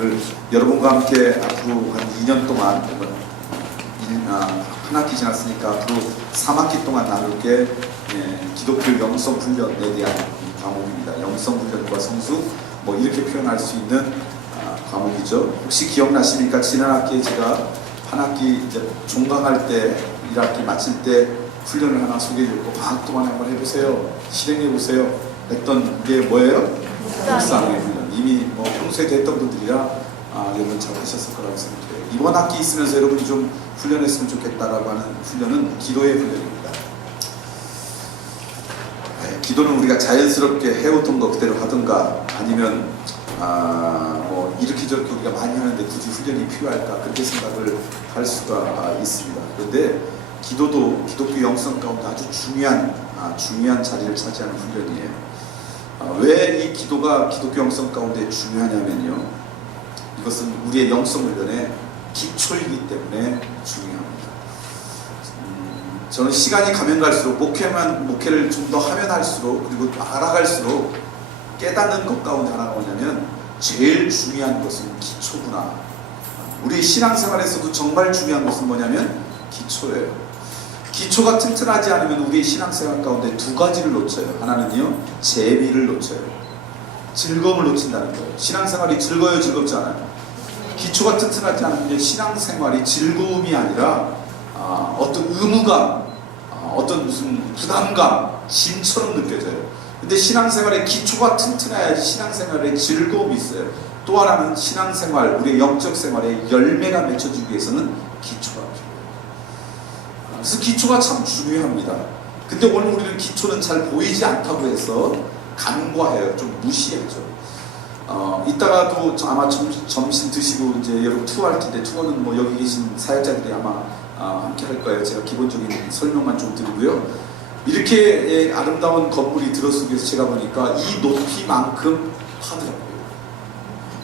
오늘 여러분과 함께 앞으로 한 2년 동안 한 학기 지났으니까 앞으로 3학기 동안 나눌 게 기독교 영성훈련에 대한 과목입니다. 영성훈련과 성수 뭐 이렇게 표현할 수 있는 과목이죠. 혹시 기억나십니까? 지난 학기에 제가 한 학기 이제 종강할 때 1학기 마칠 때 훈련을 하나 소개해줬고 방학 동안 한번 해보세요, 실행해보세요 했던 게 뭐예요? 묵상의 훈련. 이미 뭐 평소에 됐던 분들이라 여러분 잘 하셨을 거라고 생각해요. 이번 학기 있으면서 여러분이 좀 훈련했으면 좋겠다라고 하는 훈련은 기도의 훈련입니다. 기도는 우리가 자연스럽게 해오던 거 그대로 하든가 아니면 뭐 이렇게 저렇게 우리가 많이 하는데 굳이 훈련이 필요할까 그렇게 생각을 할 수가 있습니다. 그런데 기도도 기독교 영성 가운데 아주 중요한 자리를 차지하는 훈련이에요. 왜 이 기도가 기독교 영성 가운데 중요하냐면요, 이것은 우리의 영성 훈련의 기초이기 때문에 중요합니다. 저는 시간이 가면 갈수록 목회를 좀 더 하면 할수록 그리고 알아갈수록 깨닫는 것 가운데 하나가 뭐냐면 제일 중요한 것은 기초구나. 우리 신앙생활에서도 정말 중요한 것은 뭐냐면 기초예요. 기초가 튼튼하지 않으면 우리의 신앙생활 가운데 두 가지를 놓쳐요. 하나는요, 재미를 놓쳐요. 즐거움을 놓친다는 거예요. 신앙생활이 즐거워요, 즐겁지 않아요? 기초가 튼튼하지 않으면 신앙생활이 즐거움이 아니라 어떤 의무감, 어떤 무슨 부담감, 짐처럼 느껴져요. 근데 신앙생활의 기초가 튼튼해야지 신앙생활에 즐거움이 있어요. 또 하나는 신앙생활, 우리의 영적 생활에 열매가 맺혀지기 위해서는 기초가 필요해요. 그래서 기초가 참 중요합니다. 근데 오늘 우리는 기초는 잘 보이지 않다고 해서 간과해요. 좀 무시했죠. 이따가도 아마 점심 드시고 이제 여러분 투어할 텐데, 투어는 뭐 여기 계신 사역자들이 아마 함께 할 거예요. 제가 기본적인 설명만 좀 드리고요. 이렇게 아름다운 건물이 들어서기 위해서 제가 보니까 이 높이만큼 하더라고요.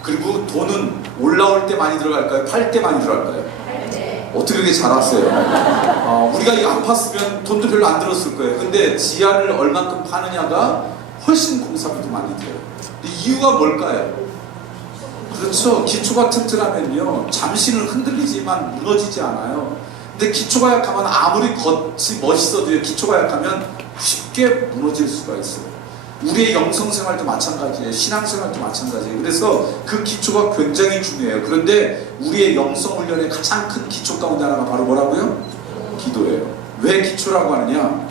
그리고 돈은 올라올 때 많이 들어갈까요? 팔 때 많이 들어갈까요? 어떻게 그렇게 잘 왔어요? 우리가 이거 안 팠으면 돈도 별로 안 들었을 거예요. 근데 지하를 얼만큼 파느냐가 훨씬 공사비도 많이 들어요. 이유가 뭘까요? 그렇죠. 기초가 튼튼하면요, 잠시는 흔들리지만 무너지지 않아요. 근데 기초가 약하면 아무리 겉이 멋있어도요, 기초가 약하면 쉽게 무너질 수가 있어요. 우리의 영성생활도 마찬가지예요. 신앙생활도 마찬가지예요. 그래서 그 기초가 굉장히 중요해요. 그런데 우리의 영성훈련의 가장 큰 기초 가운데 하나가 바로 뭐라고요? 기도예요. 왜 기초라고 하느냐?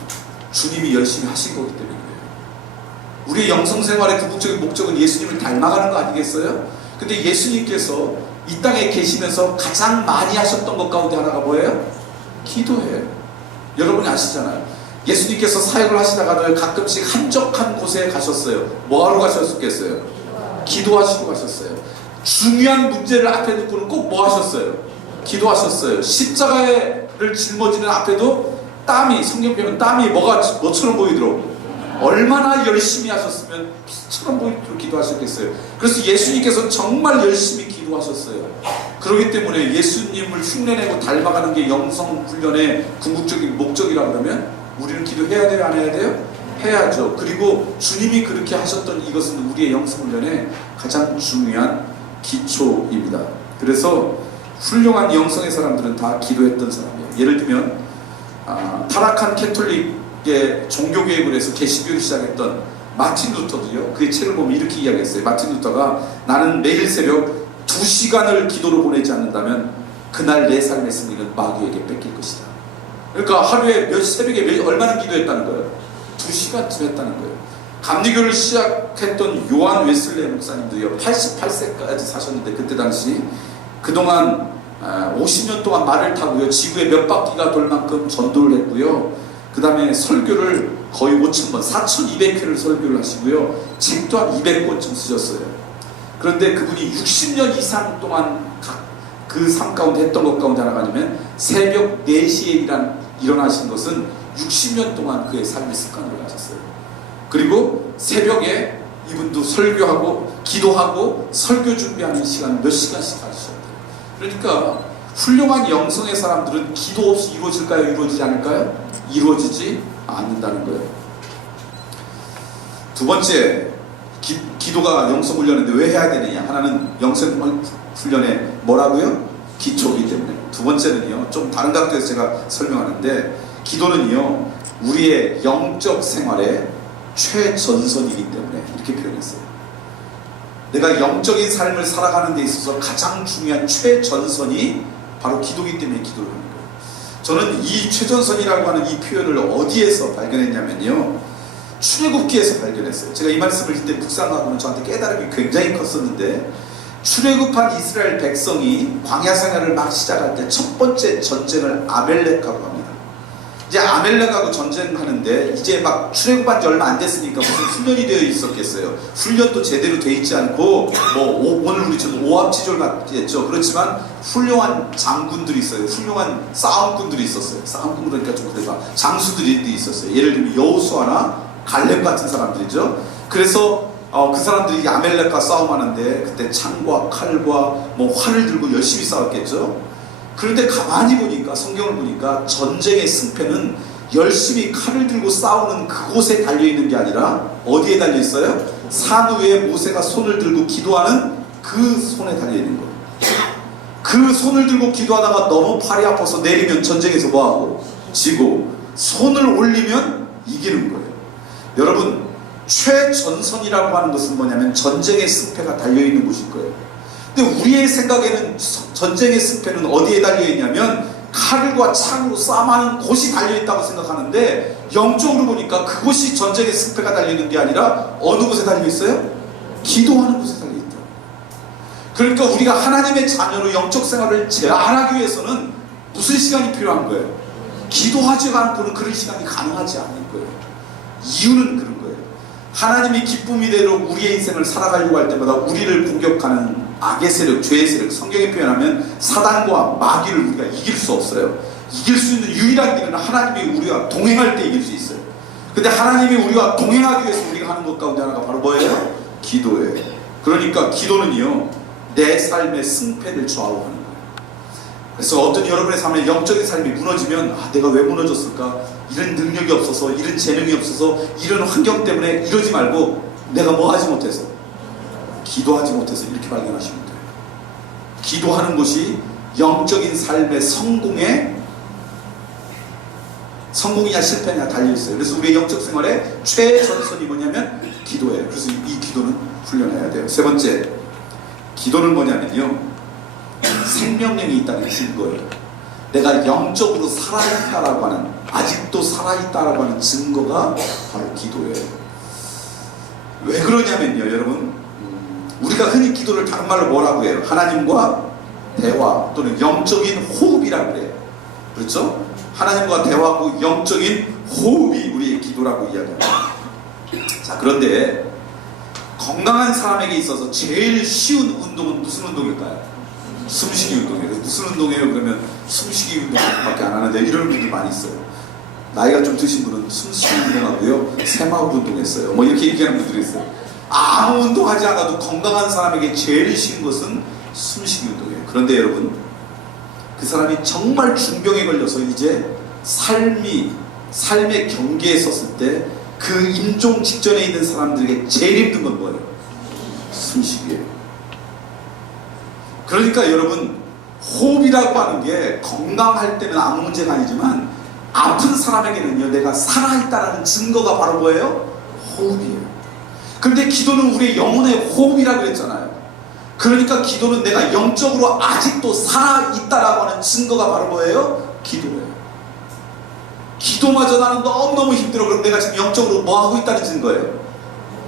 주님이 열심히 하신 거기 때문에 그래요. 우리의 영성생활의 궁극적인 목적은 예수님을 닮아가는 거 아니겠어요? 근데 예수님께서 이 땅에 계시면서 가장 많이 하셨던 것 가운데 하나가 뭐예요? 기도예요. 여러분이 아시잖아요. 예수님께서 사역을 하시다가도 가끔씩 한적한 곳에 가셨어요. 뭐하러 가셨겠어요? 기도하시고 가셨어요. 중요한 문제를 앞에 놓고는 꼭 뭐 하셨어요? 기도하셨어요. 십자가를 짊어지는 앞에도 땀이, 성경 보면 땀이 뭐처럼 보이도록, 얼마나 열심히 하셨으면 피처럼 보이도록 기도하셨겠어요. 그래서 예수님께서 정말 열심히 기도하셨어요. 그렇기 때문에 예수님을 흉내내고 닮아가는 게 영성훈련의 궁극적인 목적이라 그러면 우리는 기도해야 돼요? 안 해야 돼요? 해야죠. 그리고 주님이 그렇게 하셨던 이것은 우리의 영성훈련의 가장 중요한 기초입니다. 그래서 훌륭한 영성의 사람들은 다 기도했던 사람이에요. 예를 들면 타락한 캐톨릭의 종교개혁을 해서 개신교를 시작했던 마틴 루터도요, 그의 책을 보면 이렇게 이야기했어요. 마틴 루터가 나는 매일 새벽 2시간을 기도로 보내지 않는다면 그날 내 삶의 승리는 마귀에게 뺏길 것이다. 그러니까 하루에 새벽에 얼마나 기도했다는 거예요? 2시간쯤 했다는 거예요. 감리교를 시작했던 요한 웨슬레 목사님도요, 88세까지 사셨는데, 그때 당시 그동안 50년 동안 말을 타고요, 지구에 몇 바퀴가 돌 만큼 전도를 했고요. 그 다음에 설교를 거의 5,000번, 4,200회를 설교를 하시고요. 책도 한 200권쯤 쓰셨어요. 그런데 그분이 60년 이상 동안 그 삶 가운데 했던 것 가운데 하나가 아니면 새벽 4시에 일어나신 것은 60년 동안 그의 삶의 습관으로 가졌어요. 그리고 새벽에 이분도 설교하고 기도하고 설교 준비하는 시간 몇 시간씩 가지셨대요. 그러니까 훌륭한 영성의 사람들은 기도 없이 이루어질까요? 이루어지지 않을까요? 이루어지지 않는다는 거예요. 두 번째, 기도가 영성 훈련인데 왜 해야 되느냐? 하나는 영성 훈련의 뭐라고요? 기초이기 때문에. 두 번째는요, 좀 다른 각도에서 제가 설명하는데, 기도는요 우리의 영적 생활의 최전선이기 때문에 이렇게 표현했어요. 내가 영적인 삶을 살아가는 데 있어서 가장 중요한 최전선이 바로 기도이기 때문에 기도를 하는 거예요. 저는 이 최전선이라고 하는 이 표현을 어디에서 발견했냐면요, 출애굽기에서 발견했어요. 제가 이 말씀을 이때 묵상하고는 저한테 깨달음이 굉장히 컸었는데, 출애굽한 이스라엘 백성이 광야 생활을 막 시작할 때 첫 번째 전쟁을 아멜렉하고 합니다. 이제 아멜렉하고 전쟁하는데 이제 막 출애굽한 지 얼마 안 됐으니까 무슨 훈련이 되어 있었겠어요. 훈련도 제대로 돼 있지 않고 오늘 우리처럼 오합지졸 같겠죠. 그렇지만 훌륭한 장군들이 있어요. 훌륭한 싸움꾼들이 있었어요. 싸움꾼 그러니까 좀 그래서 장수들이 있었어요. 예를 들면 여호수아나 갈렙 같은 사람들이죠. 그래서 그 사람들이 아멜렉과 싸움하는데 그때 창과 칼과 활을 들고 열심히 싸웠겠죠. 그런데 가만히 보니까, 성경을 보니까 전쟁의 승패는 열심히 칼을 들고 싸우는 그곳에 달려있는 게 아니라 어디에 달려있어요? 산 위에 모세가 손을 들고 기도하는 그 손에 달려있는 거예요. 그 손을 들고 기도하다가 너무 팔이 아파서 내리면 전쟁에서 뭐하고? 지고, 손을 올리면 이기는 거예요. 여러분, 최전선이라고 하는 것은 뭐냐면 전쟁의 승패가 달려있는 곳일 거예요. 근데 우리의 생각에는 전쟁의 승패는 어디에 달려있냐면 칼과 창으로 싸움하는 곳이 달려있다고 생각하는데, 영적으로 보니까 그곳이 전쟁의 승패가 달려있는 게 아니라 어느 곳에 달려있어요? 기도하는 곳에 달려있다. 그러니까 우리가 하나님의 자녀로 영적 생활을 잘하기 위해서는 무슨 시간이 필요한 거예요? 기도하지 않고는 그런 시간이 가능하지 않을 거예요. 이유는 그런 거예요. 하나님이 기쁨 이대로 우리의 인생을 살아가려고 할 때마다 우리를 공격하는 악의 세력, 죄의 세력, 성경에 표현하면 사단과 마귀를 우리가 이길 수 없어요. 이길 수 있는 유일한 길은 하나님이 우리와 동행할 때 이길 수 있어요. 근데 하나님이 우리와 동행하기 위해서 우리가 하는 것 가운데 하나가 바로 뭐예요? 기도예요. 그러니까 기도는요, 내 삶의 승패를 좌우하는 거예요. 그래서 어떤 여러분의 삶에 영적인 삶이 무너지면 내가 왜 무너졌을까? 이런 능력이 없어서, 이런 재능이 없어서, 이런 환경 때문에 이러지 말고 내가 뭐 하지 못해서, 기도하지 못해서, 이렇게 발견하시면 돼요. 기도하는 것이 영적인 삶의 성공이냐 실패냐 달려있어요. 그래서 우리의 영적 생활의 최전선이 뭐냐면 기도예요. 그래서 이 기도는 훈련해야 돼요. 세 번째, 기도는 뭐냐면요, 생명력이 있다는 증거예요. 내가 영적으로 살아있다라고 하는, 아직도 살아있다라고 하는 증거가 바로 기도예요. 왜 그러냐면요, 여러분, 우리가 흔히 기도를 다른 말로 뭐라고 해요? 하나님과 대화 또는 영적인 호흡이라고 그래요. 그렇죠? 하나님과 대화하고 영적인 호흡이 우리의 기도라고 이야기합니다. 자, 그런데 건강한 사람에게 있어서 제일 쉬운 운동은 무슨 운동일까요? 숨쉬기 운동이에요. 무슨 운동이에요? 그러면 숨쉬기 운동밖에 안 하는데, 이런 분들 많이 있어요. 나이가 좀 드신 분은 숨쉬기 운동하고요, 새마을 운동했어요. 이렇게 얘기하는 분들이 있어요. 아무 운동하지 않아도 건강한 사람에게 제일 쉬운 것은 숨쉬기 운동이에요. 그런데 여러분, 그 사람이 정말 중병에 걸려서 이제 삶의 경계에 섰을 때 그 임종 직전에 있는 사람들에게 제일 힘든 건 뭐예요? 숨쉬기예요. 그러니까 여러분, 호흡이라고 하는 게 건강할 때는 아무 문제가 아니지만 아픈 사람에게는요, 내가 살아있다라는 증거가 바로 뭐예요? 호흡이에요. 그런데 기도는 우리의 영혼의 호흡이라고 그랬잖아요. 그러니까 기도는 내가 영적으로 아직도 살아있다라고 하는 증거가 바로 뭐예요? 기도예요. 기도마저 나는 너무너무 힘들어. 그럼 내가 지금 영적으로 뭐 하고 있다는 증거예요?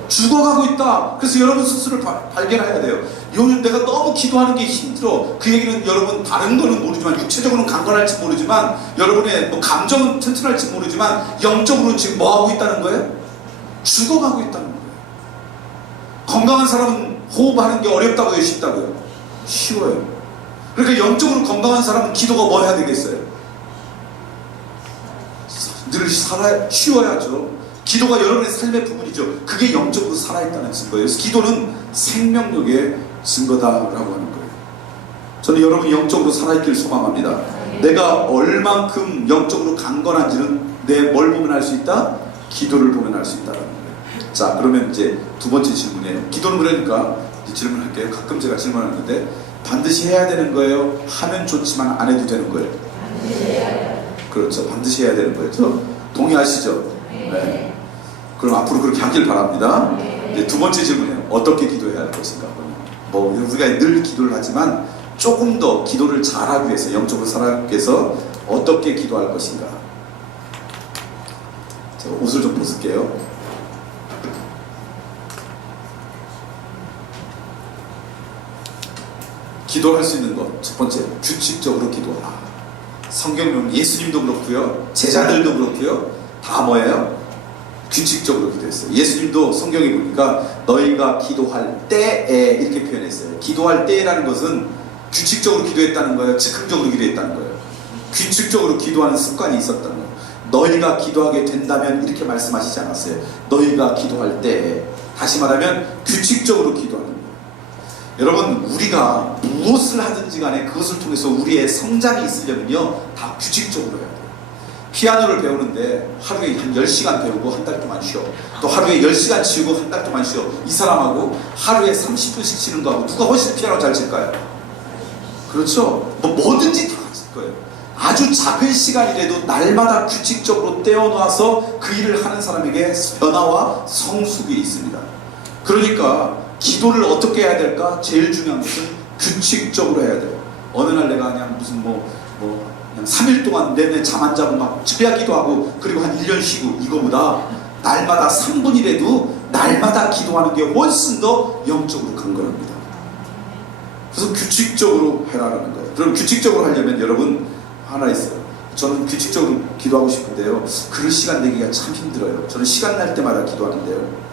죽어가고 있다. 그래서 여러분 스스로를 발견해야 돼요. 요즘 내가 너무 기도하는 게 힘들어. 그 얘기는 여러분 다른 거는 모르지만, 육체적으로는 강건할지 모르지만, 여러분의 감정은 튼튼할지 모르지만, 영적으로 지금 뭐 하고 있다는 거예요? 죽어가고 있다는 거예요. 건강한 사람은 호흡하는 게 어렵다고요? 쉽다고요? 쉬워요. 그러니까 영적으로 건강한 사람은 기도가 뭐 해야 되겠어요? 늘 쉬워야죠. 기도가 여러분의 삶의 부분이죠. 그게 영적으로 살아있다는 증거예요. 그래서 기도는 생명력의 증거다라고 하는 거예요. 저는 여러분이 영적으로 살아있기를 소망합니다. 내가 얼만큼 영적으로 강건한지는 내 뭘 보면 알 수 있다? 기도를 보면 알 수 있다는 거예요. 자, 그러면 이제 두 번째 질문이에요. 기도는 그러니까 이제 질문할게요. 가끔 제가 질문하는데 반드시 해야 되는 거예요? 하면 좋지만 안 해도 되는 거예요? 그렇죠. 반드시 해야 되는 거죠. 동의하시죠? 네. 그럼 앞으로 그렇게 하길 바랍니다. 이제 두 번째 질문이에요. 어떻게 기도해야 할 것인가? 뭐 우리가 늘 기도를 하지만 조금 더 기도를 잘하기 위해서, 영적으로 살아가기 위해서 어떻게 기도할 것인가? 제가 옷을 좀 벗을게요. 기도할 수 있는 것, 첫 번째, 규칙적으로 기도하라. 성경은 예수님도 그렇고요, 제자들도 그렇고요, 다 뭐예요? 규칙적으로 기도했어요. 예수님도 성경에 보니까 너희가 기도할 때에 이렇게 표현했어요. 기도할 때라는 것은 규칙적으로 기도했다는 거예요, 즉흥적으로 기도했다는 거예요. 규칙적으로 기도하는 습관이 있었다는 거예요. 너희가 기도하게 된다면 이렇게 말씀하시지 않았어요. 너희가 기도할 때에, 다시 말하면 규칙적으로 기도하는 거예요. 여러분, 우리가 무엇을 하든지 간에 그것을 통해서 우리의 성장이 있으려면요, 다 규칙적으로 해야 돼요. 피아노를 배우는데 하루에 한 10시간 배우고 한 달 동안 쉬어. 또 하루에 10시간 치우고 한 달 동안 쉬어. 이 사람하고 하루에 30분씩 치는 거하고 누가 훨씬 피아노 잘 칠까요? 그렇죠? 뭐든지 다 칠 거예요. 아주 작은 시간이라도 날마다 규칙적으로 떼어놔서 그 일을 하는 사람에게 변화와 성숙이 있습니다. 그러니까 기도를 어떻게 해야 될까? 제일 중요한 것은 규칙적으로 해야 돼요. 어느 날 내가 그냥 무슨 그냥 3일 동안 내내 잠 안 자고 막 집야기도 하고 그리고 한 1년 쉬고, 이거보다 날마다 3분이라도 날마다 기도하는 게 훨씬 더 영적으로 강건합니다. 그래서 규칙적으로 해라라는 거예요. 그럼 규칙적으로 하려면 여러분 하나 있어요. 저는 규칙적으로 기도하고 싶은데요, 그럴 시간 내기가 참 힘들어요. 저는 시간 날 때마다 기도하는데요,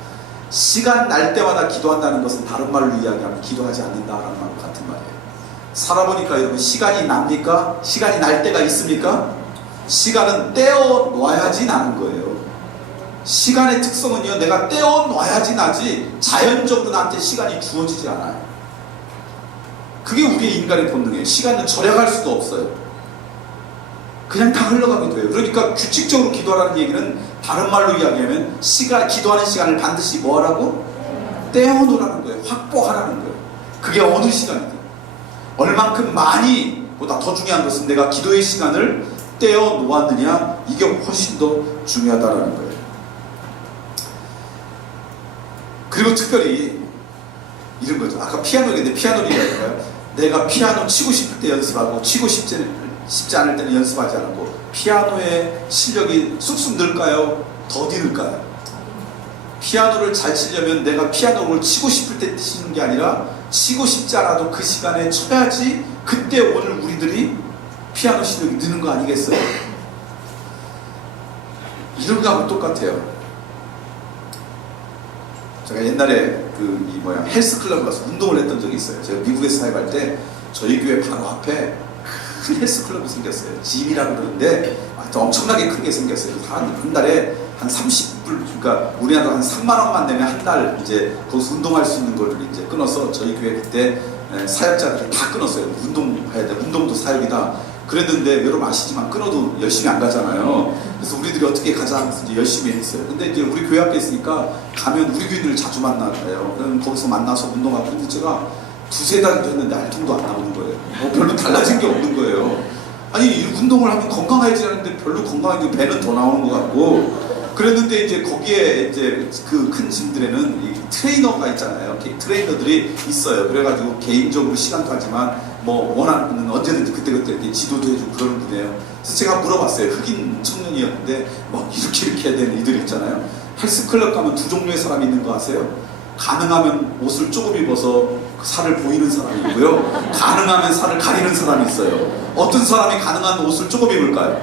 시간 날 때마다 기도한다는 것은 다른 말로 이야기하면 기도하지 않는다라는 말 같은 말이에요. 살아보니까 여러분, 시간이 납니까? 시간이 날 때가 있습니까? 시간은 떼어놔야지 나는 거예요. 시간의 특성은요, 내가 떼어놔야지 나지 자연적으로 나한테 시간이 주어지지 않아요. 그게 우리의 인간의 본능이에요. 시간은 절약할 수도 없어요. 그냥 다 흘러가게 돼요. 그러니까 규칙적으로 기도하라는 얘기는 다른 말로 이야기하면 기도하는 시간을 반드시 뭐하라고? 떼어놓으라는 거예요. 확보하라는 거예요. 그게 어느 시간이든 얼만큼 많이 보다 더 중요한 것은 내가 기도의 시간을 떼어놓았느냐, 이게 훨씬 더 중요하다는 거예요. 그리고 특별히 이런 거죠. 아까 피아노 얘기했는데 피아노를 얘기할까요? 내가 피아노 치고 싶을 때 연습하고 치고 쉽지 않을 때는 연습하지 않고, 피아노의 실력이 쑥쑥 늘까요? 더디 늘까요? 피아노를 잘 치려면 내가 피아노를 치고 싶을 때 치는 게 아니라 치고 싶지 않아도 그 시간에 쳐야지 그때 오늘 우리들이 피아노 실력이 느는 거 아니겠어요? 이런 거하고 똑같아요. 제가 옛날에 헬스클럽 가서 운동을 했던 적이 있어요. 제가 미국에서 사역할 때 저희 교회 바로 앞에 큰 헬스클럽이 생겼어요. 짐이라고 그러는데 엄청나게 크게 생겼어요. 한 달에 한 30불, 그러니까 우리나라 한 3만 원만 내면 한 달 이제 거기서 운동할 수 있는 거를 이제 끊어서, 저희 교회 그때 사역자들이 다 끊었어요. 운동해야 돼. 운동도 사역이다. 그랬는데 여러분 아시지만 끊어도 열심히 안 가잖아요. 그래서 우리들이 어떻게 가자 하면서 이제 열심히 했어요. 근데 이제 우리 교회 앞에 있으니까 가면 우리 교인들을 자주 만나요. 그럼 거기서 만나서 운동하고, 근데 제가 두세 달 됐는데 알통도 안 나오는 거예요. 별로 달라진 게 없는 거예요. 아니, 운동을 하면 건강해야지 하는데 별로 건강한데 배는 더 나오는 것 같고. 그랬는데 이제 거기에 이제 그 큰 짐들에는 이 트레이너가 있잖아요. 트레이너들이 있어요. 그래가지고 개인적으로 시간도 하지만 원하는 언제든지 그때그때 이렇게 지도도 해주고 그러는 분이에요. 그래서 제가 물어봤어요. 흑인 청년이었는데 이렇게 해야 되는 이들 있잖아요. 헬스클럽 가면 두 종류의 사람이 있는 거 아세요? 가능하면 옷을 조금 입어서 살을 보이는 사람이 있고요, 가능하면 살을 가리는 사람이 있어요. 어떤 사람이 가능한 옷을 조금 입을까요?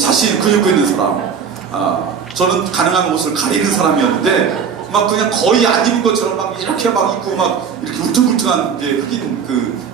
자신 근육 있는 사람. 저는 가능한 옷을 가리는 사람이었는데 그냥 거의 안 입은 것처럼 이렇게 입고 이렇게 울퉁불퉁한 흑인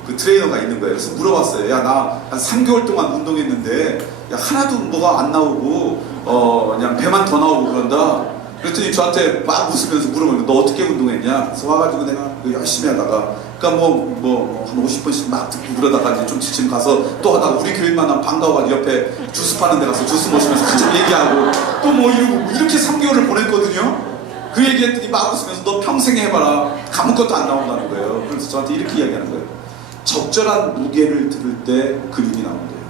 그 트레이너가 있는 거예요. 그래서 물어봤어요. 야, 나 한 3개월 동안 운동했는데 야, 하나도 뭐가 안 나오고 그냥 배만 더 나오고 그런다. 그랬더니 저한테 막 웃으면서 물어보는, 너 어떻게 운동했냐? 그래서 와가지고 내가 열심히 하다가, 그러니까 한 50분씩 막 듣고 그러다가 이제 좀 지치면 가서 또 하다가 우리 교인만 하면 반가워가지고 옆에 주스 파는 데 가서 주스 마시면서 한참 얘기하고 또 이러고 이렇게 3개월을 보냈거든요. 그 얘기했더니 막 웃으면서 너 평생 해봐라. 아무것도 안 나온다는 거예요. 그래서 저한테 이렇게 이야기하는 거예요. 적절한 무게를 들을 때 근육이 나온대요.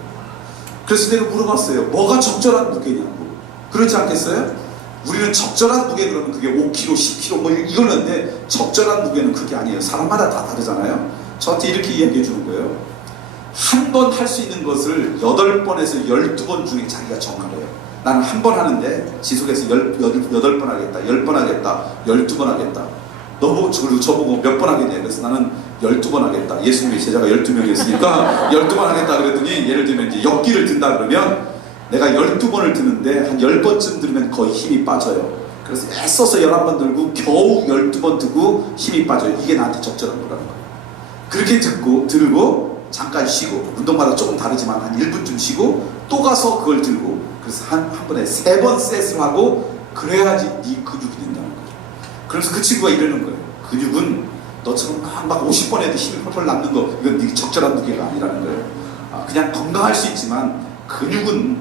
그래서 내가 물어봤어요. 뭐가 적절한 무게냐고. 그렇지 않겠어요? 우리는 적절한 무게 그러면 그게 5kg, 10kg 뭐 이거는데 적절한 무게는 그게 아니에요. 사람마다 다 다르잖아요. 저한테 이렇게 이야기해 주는 거예요. 한 번 할 수 있는 것을 8번에서 12번 중에 자기가 정하래요. 나는 한 번 하는데 지속해서 8번 하겠다, 10번 하겠다, 12번 하겠다. 그리고 저보고 몇 번 하겠냐. 그래서 나는 12번 하겠다. 예수님의 제자가 12명이었으니까 12번 하겠다 그랬더니, 예를 들면 이제 역기를 든다 그러면 내가 12번을 드는데 한 10번쯤 들으면 거의 힘이 빠져요. 그래서 애써서 11번 들고 겨우 12번 들고 힘이 빠져요. 이게 나한테 적절한 거라는 거예요. 그렇게 들고 잠깐 쉬고, 운동마다 조금 다르지만 한 1분쯤 쉬고 또 가서 그걸 들고, 그래서 한 번에 3번 셋을 하고, 그래야지 네 근육이 된다는 거예요. 그래서 그 친구가 이러는 거예요. 근육은 너처럼 막 50번 해도 힘이 펄펄 남는 거, 이건 네 적절한 무게가 아니라는 거예요. 그냥 건강할 수 있지만 근육은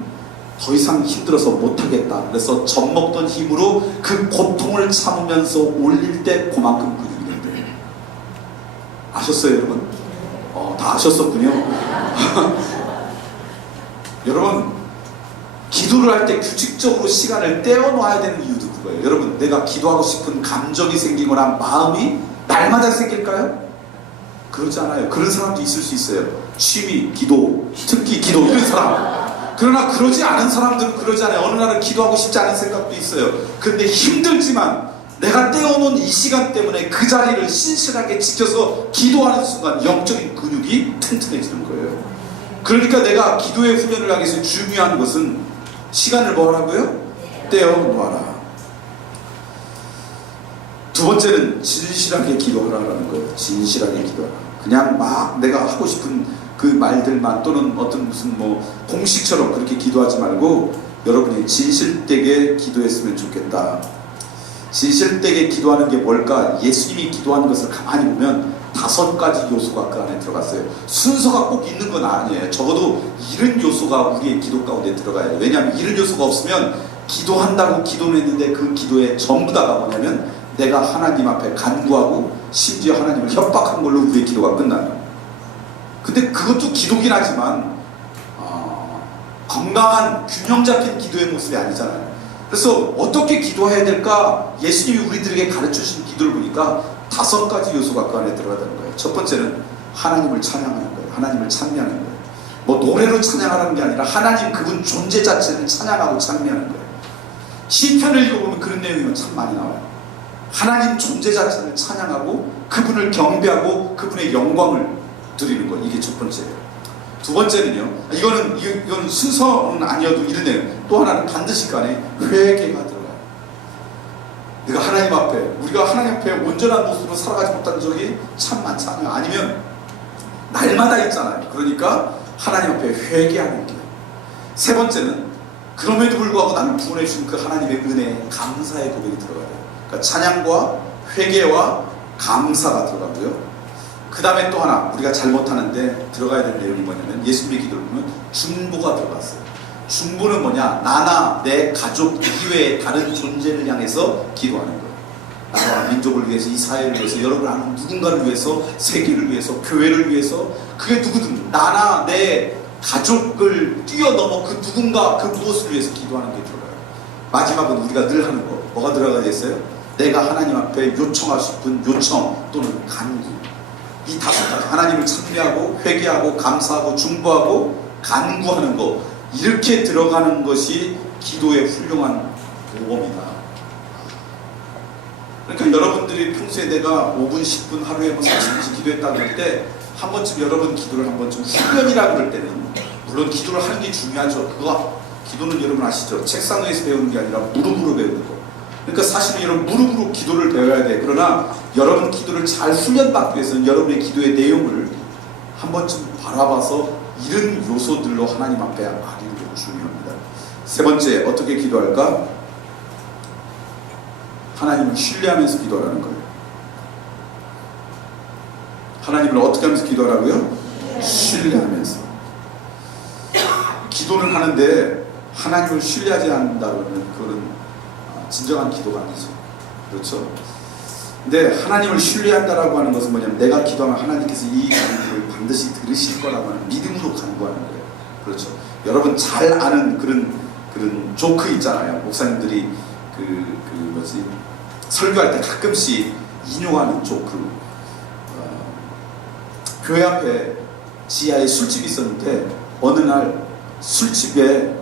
더 이상 힘들어서 못하겠다. 그래서 젖먹던 힘으로 그 고통을 참으면서 올릴 때 그만큼 근육이 된대요. 아셨어요 여러분? 다 아셨었군요. 여러분, 기도를 할 때 규칙적으로 시간을 떼어놔야 되는 이유도 그거예요. 여러분, 내가 기도하고 싶은 감정이 생기거나 마음이 날마다 생길까요? 그러지 않아요. 그런 사람도 있을 수 있어요. 취미, 기도, 특기, 기도 이런 사람. 그러나 그러지 않은 사람들은 그러지 않아요. 어느 날은 기도하고 싶지 않은 생각도 있어요. 그런데 힘들지만 내가 떼어놓은 이 시간 때문에 그 자리를 신실하게 지켜서 기도하는 순간 영적인 근육이 튼튼해지는 거예요. 그러니까 내가 기도의 훈련을 하기 위해서 중요한 것은 시간을 뭐 하라고요? 떼어놓아라. 두 번째는 진실하게 기도하라는 거예요. 진실하게 기도하라. 그냥 막 내가 하고 싶은 그 말들만, 또는 어떤 무슨 뭐 공식처럼 그렇게 기도하지 말고 여러분이 진실되게 기도했으면 좋겠다. 진실되게 기도하는 게 뭘까? 예수님이 기도하는 것을 가만히 보면 5가지 요소가 그 안에 들어갔어요. 순서가 꼭 있는 건 아니에요. 적어도 이런 요소가 우리의 기도 가운데 들어가야 돼요. 왜냐하면 이런 요소가 없으면 기도한다고 기도는 했는데 그 기도에 전부 다가 뭐냐면 내가 하나님 앞에 간구하고 심지어 하나님을 협박한 걸로 우리의 기도가 끝나요. 근데 그것도 기도긴 하지만 건강한 균형 잡힌 기도의 모습이 아니잖아요. 그래서 어떻게 기도해야 될까? 예수님이 우리들에게 가르쳐주신 기도를 보니까 5가지 요소가 그 안에 들어가는 거예요. 첫 번째는 하나님을 찬양하는 거예요. 하나님을 찬미하는 거예요. 뭐 노래로 찬양하는 게 아니라 하나님 그분 존재 자체를 찬양하고 찬미하는 거예요. 시편을 읽어보면 그런 내용이 참 많이 나와요. 하나님 존재 자체를 찬양하고 그분을 경배하고 그분의 영광을 드리는 것, 이게 첫 번째예요. 두 번째는요, 이건 순서는 아니어도 이런 내용. 또 하나는 반드시 간에 회개가 들어가요. 내가 하나님 앞에, 우리가 하나님 앞에 온전한 모습으로 살아가지 못한 적이 참 많잖아요. 아니면 날마다 있잖아요. 그러니까 하나님 앞에 회개하는 게. 세 번째는 그럼에도 불구하고 나를 구원해 주신 그 하나님의 은혜에 감사의 고백이 들어가요. 그러니까 찬양과 회개와 감사가 들어가고요. 그 다음에 또 하나 우리가 잘못하는데 들어가야 될 내용이 뭐냐면, 예수님의 기도를 보면 중보가 들어갔어요. 중보는 뭐냐? 나나 내 가족 이외의 다른 존재를 향해서 기도하는 거예요. 나라와 민족을 위해서, 이 사회를 위해서, 여러분 아는 누군가를 위해서, 세계를 위해서, 교회를 위해서, 그게 누구든 나나 내 가족을 뛰어넘어 그 누군가 그 무엇을 위해서 기도하는 게 들어가요. 마지막은 우리가 늘 하는 거, 뭐가 들어가겠어요? 내가 하나님 앞에 요청하고 싶은 요청 또는 간구. 이 5가지, 하나님을 찬미하고 회개하고 감사하고 중보하고 간구하는 것, 이렇게 들어가는 것이 기도의 훌륭한 모범이다. 그러니까 여러분들이 평소에 내가 5분, 10분, 하루에 뭐 40분씩 기도했다 그럴 때 한 번쯤 여러분 기도를 한 번쯤 훈련이라 그럴 때는, 물론 기도를 하는 게 중요하죠. 그거 기도는 여러분 아시죠? 책상 위에서 배우는 게 아니라 무릎으로 배우는 거. 그러니까 사실은 여러분 무릎으로 기도를 배워야 돼. 그러나 여러분 기도를 잘 훈련받기 위해서는 여러분의 기도의 내용을 한 번쯤 바라봐서 이런 요소들로 하나님 앞에 아기는 게 중요합니다. 세 번째, 어떻게 기도할까? 하나님을 신뢰하면서 기도하라는 거예요. 하나님을 어떻게 하면서 기도하라고요? 신뢰하면서. 기도를 하는데 하나님을 신뢰하지 않는다 그러면 그거는 진정한 기도가 아니죠. 그렇죠? 근데 하나님을 신뢰한다라고 하는 것은 뭐냐면 내가 기도하면 하나님께서 이 간구를 반드시 들으실 거라고 하는 믿음으로 간구하는 거예요. 그렇죠? 여러분 잘 아는 그런 조크 있잖아요. 목사님들이 설교할 때 가끔씩 인용하는 조크. 교회 앞에 지하에 술집이 있었는데 어느 날 술집에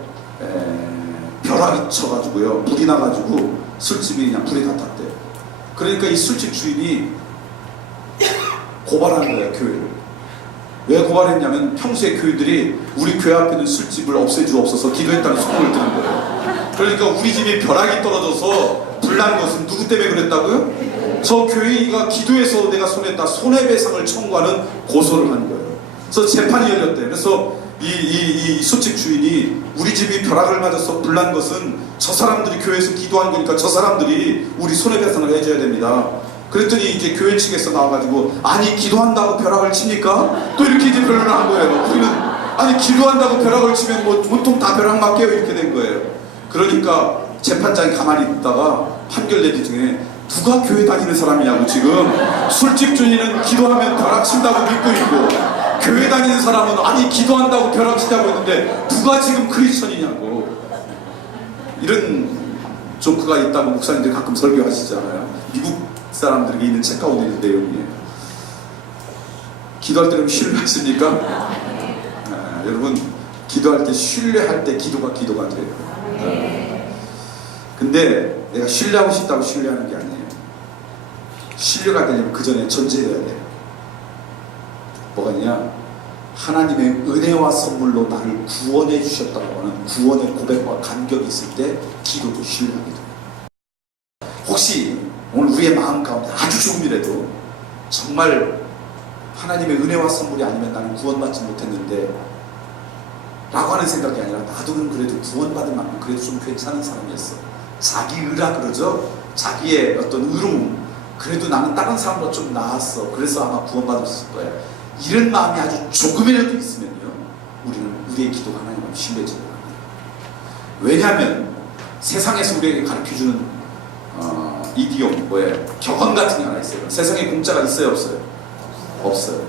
벼락이 쳐가지고요, 불이 나가지고 술집이 그냥 불이 다 탔대요. 그러니까 이 술집 주인이 고발하는 거예요, 교회를. 왜 고발했냐면 평소에 교인들이 우리 교회 앞에 있는 술집을 없애주옵소서 기도했다는 소문을 들은 거예요. 그러니까 우리 집에 벼락이 떨어져서 불난 것은 누구 때문에 그랬다고요? 저 교회가 기도해서 내가 손했다, 손해배상을 청구하는 고소를 한 거예요. 그래서 재판이 열렸대. 그래서 이 술집 주인이 우리 집이 벼락을 맞아서 불난 것은 저 사람들이 교회에서 기도한 거니까 저 사람들이 우리 손해배상을 해줘야 됩니다. 그랬더니 이제 교회 측에서 나와가지고 아니 기도한다고 벼락을 치니까 또 이렇게 이제 변론을 한 거예요. 우리는 아니 기도한다고 벼락을 치면 뭐 보통 다 벼락 맞게요 이렇게 된 거예요. 그러니까 재판장이 가만히 있다가 판결 내리 중에 누가 교회 다니는 사람이냐고, 지금 술집 주인은 기도하면 벼락 친다고 믿고 있고 교회 다니는 사람은 아니 기도한다고 벼락 친다고 했는데 누가 지금 크리스천이냐고. 이런 조크가 있다고 목사님들이 가끔 설교하시잖아요. 미국 사람들에게 있는 책 가운데 있는 내용이에요. 기도할 때는 신뢰하십니까? 여러분 기도할 때 신뢰할 때 기도가 돼요. 근데 내가 신뢰하고 싶다고 신뢰하는 게 아니에요. 신뢰가 되려면 그 전에 전제해야 돼요. 뭐가 있냐? 하나님의 은혜와 선물로 나를 구원해 주셨다고 하는 구원의 고백과 감격이 있을 때 기도도 신뢰하게 돼요. 혹시 오늘 우리의 마음 가운데 아주 조금이라도 정말 하나님의 은혜와 선물이 아니면 나는 구원받지 못했는데 라고 하는 생각이 아니라 나도 그래도 구원받을 만큼 그래도 좀 괜찮은 사람이었어, 자기 의라 그러죠. 자기의 어떤 의로움, 그래도 나는 다른 사람보다 좀 나았어, 그래서 아마 구원받았을 거야, 이런 마음이 아주 조금이라도 있으면요, 우리는 우리의 기도가 하나님을 신뢰해지는 겁니다. 왜냐하면 세상에서 우리에게 가르쳐주는 이디옴, 격언 같은 게 하나 있어요. 세상에 공짜가 있어요, 없어요? 없어요.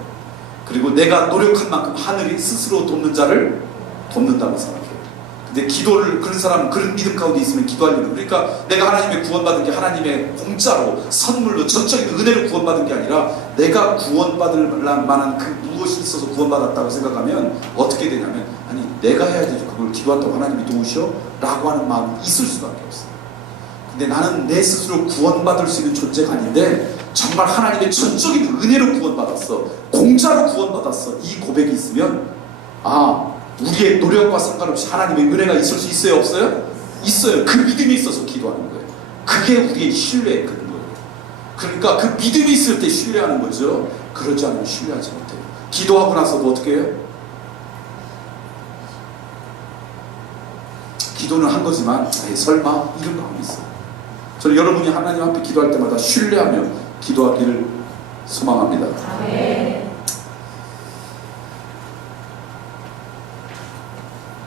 그리고 내가 노력한 만큼 하늘이 스스로 돕는 자를 돕는다고 생각해요. 근데 기도를, 그런 사람은 그런 믿음 가운데 있으면 기도하려고. 그러니까 내가 하나님의 구원받은 게 하나님의 공짜로 선물로 전적인 은혜로 구원받은 게 아니라 내가 구원받을 만한 그 무엇이 있어서 구원받았다고 생각하면 어떻게 되냐면 아니 내가 해야 되죠, 그걸 기도한다고 하나님이 도우셔? 라고 하는 마음이 있을 수밖에 없어요. 근데 나는 내 스스로 구원받을 수 있는 존재가 아닌데 정말 하나님의 전적인 은혜로 구원받았어, 공짜로 구원받았어, 이 고백이 있으면 우리의 노력과 상관없이 하나님의 은혜가 있을 수 있어요, 없어요? 있어요. 그 믿음이 있어서 기도하는 거예요. 그게 우리의 신뢰의 근거예요. 그러니까 그 믿음이 있을 때 신뢰하는 거죠. 그러지 않으면 신뢰하지 못해요. 기도하고 나서도 어떻게 해요? 기도는 한 거지만 설마 이런 마음이 있어요. 저는 여러분이 하나님 앞에 기도할 때마다 신뢰하며 기도하기를 소망합니다.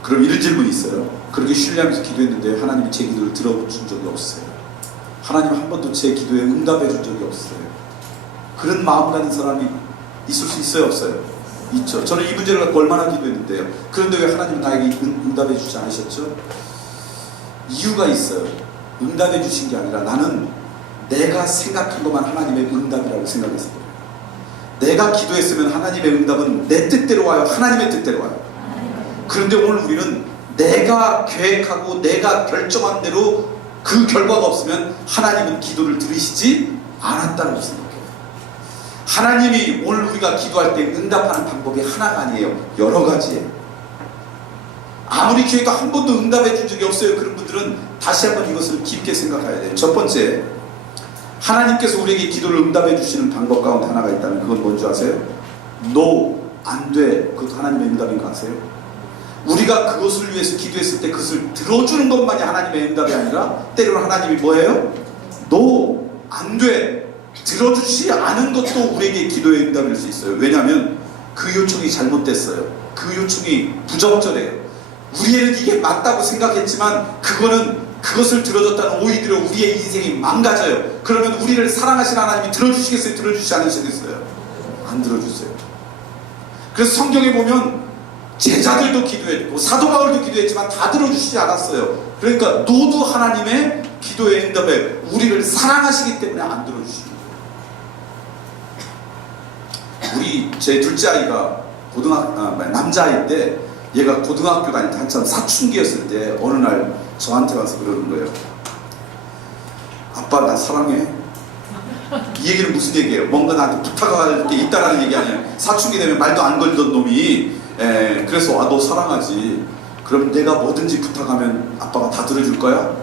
그럼 이런 질문이 있어요. 그렇게 신뢰하면서 기도했는데 하나님이 제 기도를 들어준 적이 없어요. 하나님 한 번도 제 기도에 응답해 준 적이 없어요. 그런 마음 가진 사람이 있을 수 있어요, 없어요? 있죠. 저는 이 문제를 갖고 얼마나 기도했는데요. 그런데 왜 하나님은 나에게 응답해 주지 않으셨죠? 이유가 있어요. 응답해 주신 게 아니라 나는 내가 생각한 것만 하나님의 응답이라고 생각했을 거예요. 내가 기도했으면 하나님의 응답은 내 뜻대로 와요, 하나님의 뜻대로 와요. 그런데 오늘 우리는 내가 계획하고 내가 결정한 대로 그 결과가 없으면 하나님은 기도를 들으시지 않았다는 것을 생각해요. 하나님이 오늘 우리가 기도할 때 응답하는 방법이 하나가 아니에요. 여러 가지예요. 아무리 기도해도 한 번도 응답해 준 적이 없어요. 그런 분들은 다시 한번 이것을 깊게 생각해야 돼요. 첫 번째, 하나님께서 우리에게 기도를 응답해 주시는 방법 가운데 하나가 있다면 그건 뭔지 아세요? No, 안 돼. 그것도 하나님의 응답인 거 아세요? 우리가 그것을 위해서 기도했을 때 그것을 들어주는 것만이 하나님의 응답이 아니라 때로는 하나님이 뭐예요? No, 안 돼. 들어주지 않은 것도 우리에게 기도의 응답일 수 있어요. 왜냐하면 그 요청이 잘못됐어요. 그 요청이 부적절해요. 우리에는 이게 맞다고 생각했지만 그거는 그것을 들어줬다는 오히려 우리의 인생이 망가져요. 그러면 우리를 사랑하시는 하나님이 들어주시겠어요? 들어주시지 않으시겠어요? 안 들어주세요. 그래서 성경에 보면 제자들도 기도했고 사도 바울도 기도했지만 다 들어주시지 않았어요. 그러니까 노도 하나님의 기도의 응답에 우리를 사랑하시기 때문에 안 들어주시는 거예요. 우리 제 둘째 아이가 남자아이인데 얘가 고등학교 다닐 때 한참 사춘기였을 때 어느 날 저한테 와서 그러는 거예요. 아빠 나 사랑해. 이 얘기는 무슨 얘기예요? 뭔가 나한테 부탁할 게 있다라는 얘기 아니에요. 사춘기 되면 말도 안 걸던 놈이 그래서 너 사랑하지. 그럼 내가 뭐든지 부탁하면 아빠가 다 들어줄 거야?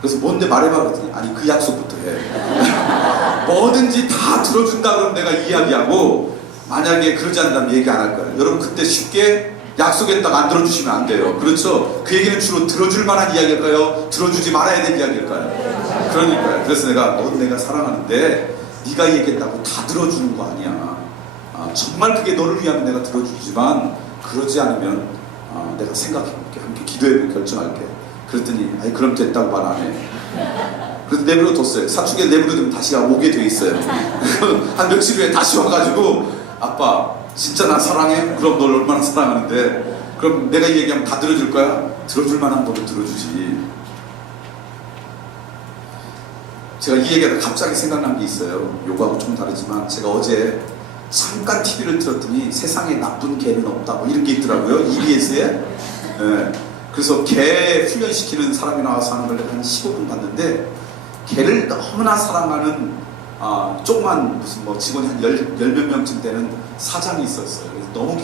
그래서 뭔데 말해봐 그랬더니 아니 그 약속부터 해. 뭐든지 다 들어준다 그러면 내가 이야기하고 만약에 그러지 않는다면 얘기 안 할 거야. 여러분 그때 쉽게 약속했다가 안 들어주시면 안 돼요. 그렇죠? 그 얘기는 주로 들어줄 만한 이야기일까요? 들어주지 말아야 될 이야기일까요? 그러니까요. 그래서 넌 내가 사랑하는데 네가 얘기했다고 다 들어주는 거 아니야. 정말 그게 너를 위하면 내가 들어주지만 그러지 않으면 내가 생각해볼게. 함께 기도해보고 결정할게. 그랬더니 아니 그럼 됐다고 말 안 해. 그래서 내버려뒀어요. 사춘기에 내버려두면 다시 오게 돼 있어요. 한 며칠 후에 다시 와가지고 아빠 진짜 나 사랑해? 그럼 널 얼마나 사랑하는데 그럼 내가 이 얘기하면 다 들어줄 거야? 들어줄 만한 법은 들어주지. 제가 이 얘기하다 갑자기 생각난 게 있어요. 요거하고 좀 다르지만 제가 어제 잠깐 TV를 틀었더니 세상에 나쁜 개는 없다 뭐 이런 게 있더라고요. EBS에. 그래서 개 훈련시키는 사람이 나와서 하는 걸 내가 한 15분 봤는데 개를 너무나 사랑하는 조그만 무슨 뭐 직원이 한 열 몇 명쯤 되는 사장이 있었어요. 그래서 너무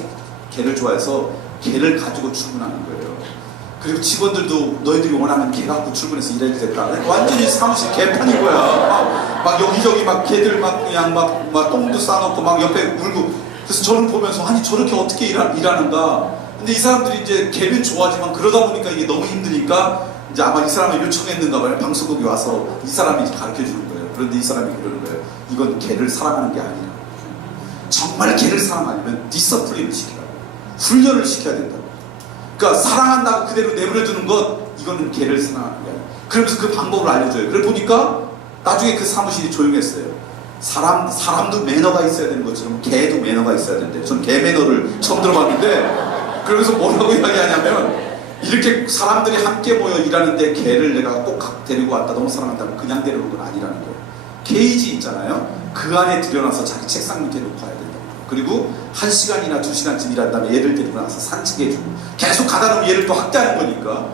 개를 좋아해서 개를 가지고 출근하는 거예요. 그리고 직원들도 너희들이 원하는 개 갖고 출근해서 일해도 됐다. 완전히 사무실 개판인 거야. 막 여기저기 막 개들 막 그냥 막 똥도 싸놓고 막 옆에 물고. 그래서 저는 보면서 아니 저렇게 어떻게 일하는가. 근데 이 사람들이 이제 개는 좋아하지만 그러다 보니까 이게 너무 힘드니까 이제 아마 이 사람을 요청했는가 봐요. 방송국이 와서 이 사람이 가르쳐 주는 거예요. 그런데 이 사람이 그러는 거예요. 이건 개를 사랑하는 게 아니라 정말 개를 사랑하려면 디서플린을 시키라고. 훈련을 시켜야 된다고. 그러니까 사랑한다고 그대로 내버려두는 것 이거는 개를 사랑하는 게 아니에요. 그러면서 그 방법을 알려줘요. 그래 보니까 나중에 그 사무실이 조용했어요. 사람도 매너가 있어야 되는 것처럼 개도 매너가 있어야 된대. 전 개 매너를 처음 들어봤는데 그러면서 뭐라고 이야기하냐면 이렇게 사람들이 함께 모여 일하는데 개를 내가 꼭 데리고 왔다 너무 사랑한다면 그냥 데려온 건 아니라는 거예요. 케이지 있잖아요. 그 안에 들여놔서 자기 책상 밑에 놓고 와야 된다고. 그리고 1시간이나 2시간쯤 일한 다음에 얘를 데리고 나서 산책해주고 계속 가다 보면 얘를 또 학대하는 거니까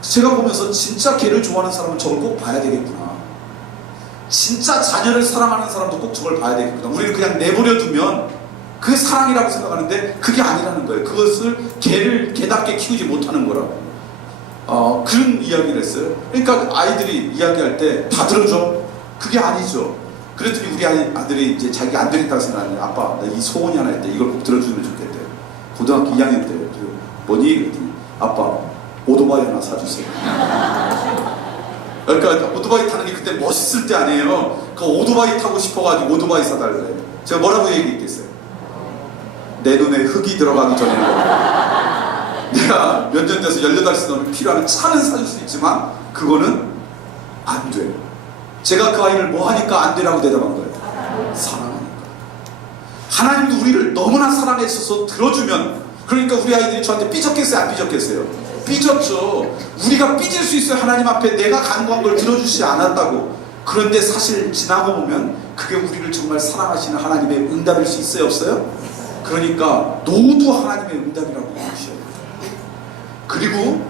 제가 보면서 진짜 개를 좋아하는 사람은 저걸 꼭 봐야 되겠구나. 진짜 자녀를 사랑하는 사람도 꼭 저걸 봐야 되겠구나. 우리는 그냥 내버려두면 그게 사랑이라고 생각하는데 그게 아니라는 거예요. 그것을 개답게 키우지 못하는 거라고. 그런 이야기를 했어요. 그러니까 아이들이 이야기할 때 다 들어줘. 그게 아니죠. 그랬더니 우리 아들이 이제 자기가 안 되겠다고 생각하는데 아빠 나 이 소원이 하나 있대. 이걸 꼭 들어주면 좋겠대요. 고등학교 2학년 때요. 뭐니? 그랬더니 아빠 오토바이 하나 사주세요. 그러니까 오토바이 타는 게 그때 멋있을 때 아니에요. 그 오토바이 타고 싶어가지고 오토바이 사달래. 제가 뭐라고 얘기했겠어요? 내 눈에 흙이 들어가기 전에 내가 몇 년 돼서 18살 넘으면 필요하면 차는 사줄 수 있지만 그거는 안 돼. 제가 그 아이를 뭐 하니까 안 되라고 대답한 거예요. 사랑하니까. 하나님도 우리를 너무나 사랑해서 들어주면 그러니까 우리 아이들이 저한테 삐졌겠어요? 안 삐졌겠어요? 삐졌죠. 우리가 삐질 수 있어요. 하나님 앞에 내가 간구한 걸 들어주시지 않았다고. 그런데 사실 지나고 보면 그게 우리를 정말 사랑하시는 하나님의 응답일 수 있어요? 없어요? 그러니까 노도 하나님의 응답이라고 보셔야 돼요. 그리고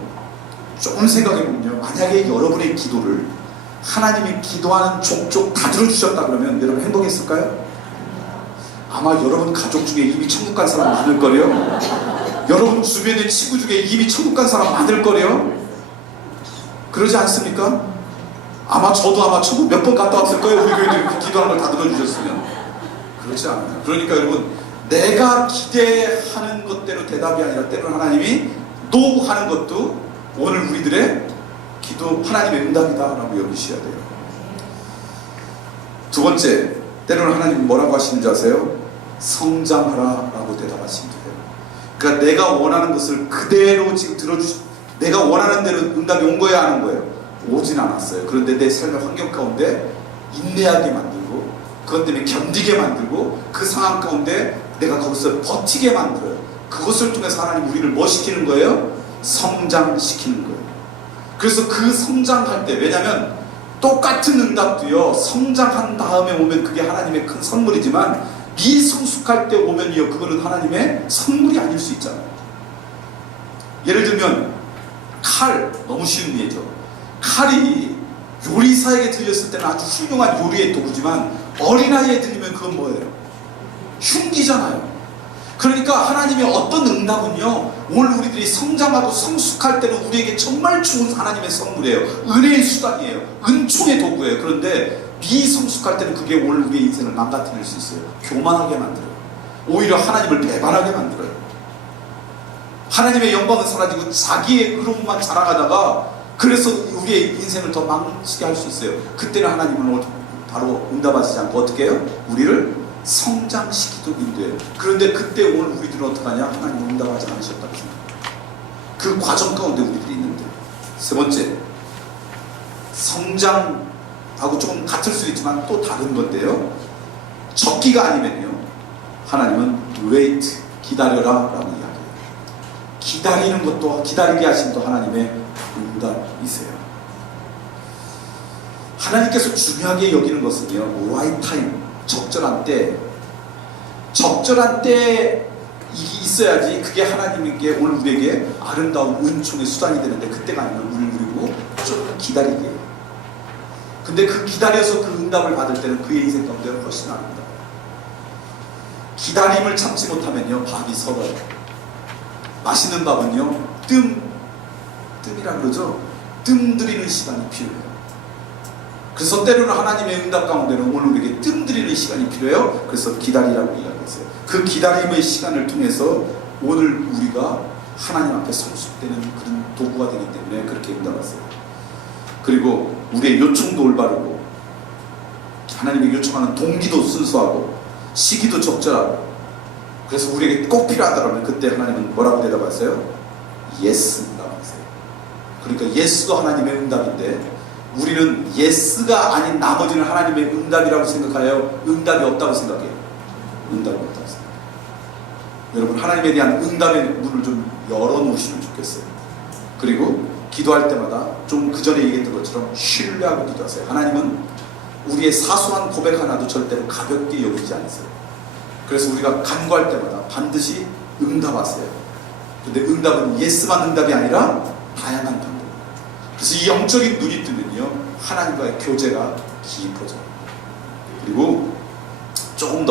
조금 생각해보면요. 만약에 여러분의 기도를 하나님이 기도하는 족족 다 들어주셨다 그러면 여러분 행복했을까요? 아마 여러분 가족 중에 이미 천국 간 사람 많을걸요? 여러분 주변의 친구 중에 이미 천국 간 사람 많을걸요? 그러지 않습니까? 저도 아마 천국 몇 번 갔다 왔을 거예요. 우리 교회들이 그 기도하는 걸 다 들어주셨으면. 그렇지 않아요. 그러니까 여러분 내가 기대하는 것대로 대답이 아니라 때로는 하나님이 노 하는 것도 오늘 우리들의 기도 하나님의 응답이다라고 여기셔야 돼요. 두 번째, 때로는 하나님은 뭐라고 하시는지 아세요? 성장하라 라고 대답하시면 돼요. 그러니까 내가 원하는 것을 그대로 지금 내가 원하는 대로 응답이 온 거야, 안 온 거예요? 오진 않았어요. 그런데 내 삶의 환경 가운데 인내하게 만들고, 그것 때문에 견디게 만들고, 그 상황 가운데 내가 거기서 버티게 만들어요. 그것을 통해서 하나님 우리를 뭐 시키는 거예요? 성장시키는 거예요. 그래서 그 성장할 때, 왜냐하면 똑같은 응답도요, 성장한 다음에 오면 그게 하나님의 큰 선물이지만 미성숙할 때 오면요, 그거는 하나님의 선물이 아닐 수 있잖아요. 예를 들면 칼, 너무 쉬운 예죠. 칼이 요리사에게 들렸을 때는 아주 훌륭한 요리의 도구지만 어린아이에 들리면 그건 뭐예요? 흉기잖아요. 그러니까 하나님의 어떤 응답은요, 오늘 우리들이 성장하고 성숙할 때는 우리에게 정말 좋은 하나님의 선물이에요. 은혜의 수단이에요. 은총의 도구예요. 그런데 미성숙할 때는 그게 오늘 우리의 인생을 망가뜨릴 수 있어요. 교만하게 만들어요. 오히려 하나님을 배반하게 만들어요. 하나님의 영광은 사라지고 자기의 의로움만 자랑하다가 그래서 우리의 인생을 더 망치게 할 수 있어요. 그때는 하나님은 바로 응답하시지 않고 어떻게 해요? 우리를 성장시키도록 인도해요. 그런데 그때 오늘 우리들은 어떡하냐? 하나님은 응답하지 않으셨다고 생각해요. 그 과정 가운데 우리들이 있는데. 세 번째, 성장하고 조금 같을 수 있지만 또 다른 건데요, 적기가 아니면요, 하나님은 wait, 기다려라 라고 이야기해요. 기다리는 것도, 기다리게 하심도 하나님의 응답이세요. 하나님께서 중요하게 여기는 것은요, right time, 적절한 때, 적절한 때 이게 있어야지 그게 하나님께 오늘 우리에게 아름다운 은총의 수단이 되는데, 그때가 아니면 우리를 누리고 조금 기다리게 해요. 근데 그 기다려서 그 응답을 받을 때는 그의 인생 가운데 훨씬 아름다워요. 기다림을 참지 못하면요, 밥이 썩어요. 맛있는 밥은요, 뜸이라 그러죠. 뜸 들이는 시간이 필요해요. 그래서 때로는 하나님의 응답 가운데는 오늘 우리에게 뜸 들이는 시간이 필요해요. 그래서 기다리라고 이야기했어요. 그 기다림의 시간을 통해서 오늘 우리가 하나님 앞에 성숙되는 그런 도구가 되기 때문에 그렇게 응답했어요. 그리고 우리의 요청도 올바르고, 하나님의 요청하는 동기도 순수하고, 시기도 적절하고, 그래서 우리에게 꼭 필요하다면 그때 하나님은 뭐라고 대답하세요? 예스 응답하세요. 그러니까 예스도 하나님의 응답인데, 우리는 예스가 아닌 나머지는 하나님의 응답이라고 생각하여 응답이 없다고 생각해요. 응답이 없다고 생각해요. 여러분, 하나님에 대한 응답의 문을 좀 열어놓으시면 좋겠어요. 그리고 기도할 때마다 좀 그 전에 얘기했던 것처럼 신뢰하고 기도하세요. 하나님은 우리의 사소한 고백 하나도 절대로 가볍게 여기지 않으세요. 그래서 우리가 간구할 때마다 반드시 응답하세요. 근데 응답은 예스만 응답이 아니라 다양한 방법. 그래서 이 영적인 눈이 뜨면요, 하나님과의 교제가 깊어져요. 그리고 조금